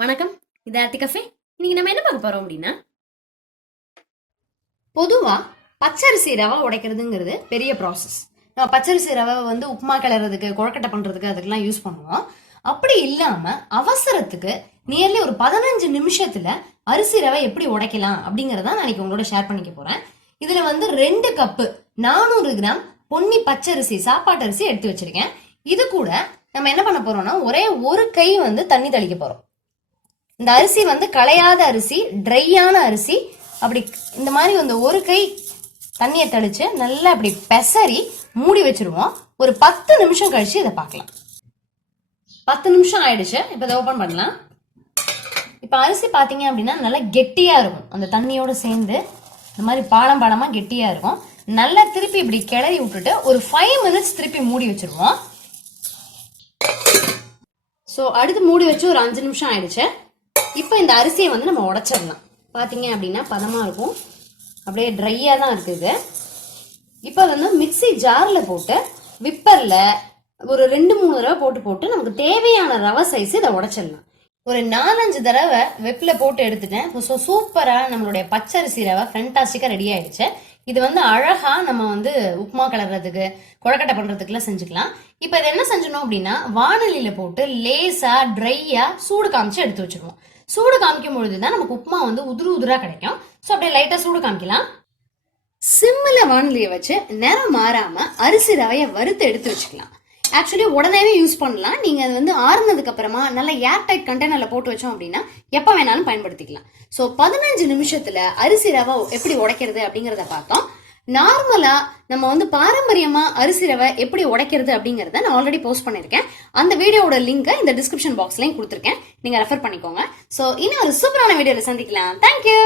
வணக்கம், இது ஆர்த்தி கஃபே. இன்னைக்கு நம்ம என்ன பார்க்க போறோம் அப்படின்னா, பொதுவா பச்சரிசி ரவை உடைக்கிறதுங்கிறது பெரிய ப்ராசஸ். நம்ம பச்சரிசி ரவை உப்புமா கிளறதுக்கு, கொழக்கட்டை பண்றதுக்கு அதுக்கெல்லாம் யூஸ் பண்ணுவோம். அப்படி இல்லாம அவசரத்துக்கு நியர்லி ஒரு 15 நிமிஷத்துல அரிசி ரவை எப்படி உடைக்கலாம் அப்படிங்கறத நான் இன்னைக்கு உங்களோட ஷேர் பண்ணிக்க போறேன். இதுல 2 கப்பு 400 கிராம் பொன்னி பச்சரிசி சாப்பாட்டு அரிசி எடுத்து வச்சிருக்கேன். இது கூட நம்ம என்ன பண்ண போறோம்னா, ஒரே ஒரு கை தண்ணி தெளிக்க போறோம். இந்த அரிசி களையாத அரிசி, ட்ரையான அரிசி. அப்படி இந்த மாதிரி ஒரு கை தண்ணியை தெளிச்சு நல்லா அப்படி பெசரி மூடி வச்சிருவோம். ஒரு 10 நிமிஷம் கழிச்சு இதை பார்க்கலாம். 10 நிமிஷம் ஆயிடுச்சு. இப்ப இதை ஓபன் பண்ணலாம். இப்ப அரிசி பாத்தீங்க அப்படின்னா நல்லா கெட்டியா இருக்கும். அந்த தண்ணியோட சேர்ந்து இந்த மாதிரி பாலம் பாலமா கெட்டியா இருக்கும். நல்லா திருப்பி இப்படி கிளறி விட்டுட்டு ஒரு 5 மினிட்ஸ் திருப்பி மூடி வச்சிருவோம். ஸோ அடுத்து மூடி வச்சு ஒரு 5 நிமிஷம் ஆயிடுச்சு. இப்போ இந்த அரிசியை நம்ம உடைச்சிடலாம். பார்த்தீங்க அப்படின்னா பதமாக இருக்கும், அப்படியே ட்ரையாக தான் இருக்குது. இப்போ மிக்சி ஜாரில் போட்டு விப்பரில் ஒரு 2-3 தடவை போட்டு நமக்கு தேவையான ரவை சைஸ் இதை உடைச்சிடலாம். ஒரு 4-5 தடவை வெப்பில் போட்டு எடுத்துட்டேன். ஸோ சூப்பராக நம்மளுடைய பச்சரிசி ரவை ஃபென்டாஸ்டிக்காக ரெடி ஆயிடுச்சு. இது அழகா நம்ம உப்புமா கிளறதுக்கு, கொழக்கட்டை பண்றதுக்குலாம் செஞ்சுக்கலாம். இப்போ இது என்ன செஞ்சணும் அப்படின்னா, வானலியில போட்டு லேசா ட்ரையா சூடு காமிச்சு எடுத்து வச்சிருவோம். சூடு காமிக்கும் பொழுதுதான் நமக்கு உப்புமா உதிரு உதிரா கிடைக்கும். ஸோ அப்படியே லைட்டா சூடு காமிக்கலாம். சிம்மில் வானலியை வச்சு நிறம் மாறாம அரிசி ரவையை வறுத்து எடுத்து வச்சுக்கலாம். ஆக்சுவலி உடனேவே யூஸ் பண்ணலாம். நீங்க அது ஆறுனதுக்கு அப்புறமா நல்ல ஏர் டைட் கண்டெய்னர்ல போட்டு வச்சோம் அப்படின்னா எப்ப வேணாலும் பயன்படுத்திக்கலாம். ஸோ 15 நிமிஷத்துல அரிசி ரவை எப்படி உடைக்கிறது அப்படிங்கறத பார்த்தோம். நார்மலா நம்ம பாரம்பரியமா அரிசி ரவை எப்படி உடைக்கிறது அப்படிங்கறத நான் ஆல்ரெடி போஸ்ட் பண்ணிருக்கேன். அந்த வீடியோட லிங்கை இந்த டிஸ்கிரிப்ஷன் பாக்ஸ்லயும் கொடுத்துருக்கேன். நீங்க ரெஃபர் பண்ணிக்கோங்க. ஸோ இன்னும் ஒரு சூப்பரான வீடியோல சந்திக்கலாம். தேங்க்யூ.